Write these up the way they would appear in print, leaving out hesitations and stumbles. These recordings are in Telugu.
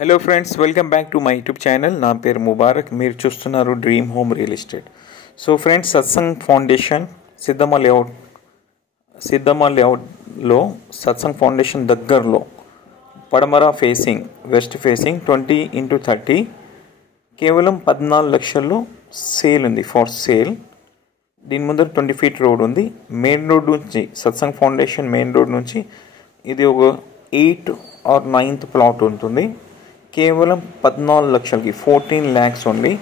Hello friends, welcome back to my YouTube channel. నా పేరు ముబారక్. మీరు చూస్తున్నారు dream home real estate. So friends, satsang foundation Siddamma లేఅవుట్లో సత్సంగ్ ఫౌండేషన్ దగ్గరలో పడమర ఫేసింగ్ వెస్ట్ ఫేసింగ్ 20x30 కేవలం 14 లక్షల్లో సేల్ ఉంది, ఫర్ సేల్. దీని ముందర 20 ఫీట్ రోడ్ ఉంది. మెయిన్ రోడ్ నుంచి సత్సంగ్ ఫౌండేషన్ మెయిన్ రోడ్ నుంచి ఇది ఒక 8 or 9th ప్లాట్ ఉంటుంది. కేవలం 14 లక్షలకి, 14 lakhs only.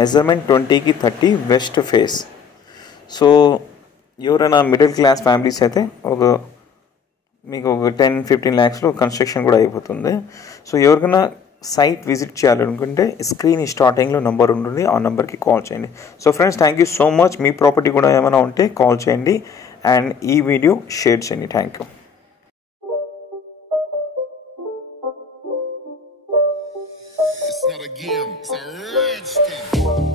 Measurement 20x30 west face. So ఎవరైనా మిడిల్ క్లాస్ ఫ్యామిలీస్ అయితే మీకు ఒక 10-15 lakhsలో కన్స్ట్రక్షన్ కూడా అయిపోతుంది. సో ఎవరికైనా సైట్ విజిట్ చేయాలనుకుంటే స్క్రీన్ స్టార్టింగ్లో నెంబర్ ఉంటుంది, ఆ నెంబర్కి కాల్ చేయండి. So friends, thank you so much. Me property కూడా ఏమైనా ఉంటే కాల్ చేయండి అండ్ ఈ వీడియో షేర్ చేయండి. Thank you. It's not a game, it's a rich thing.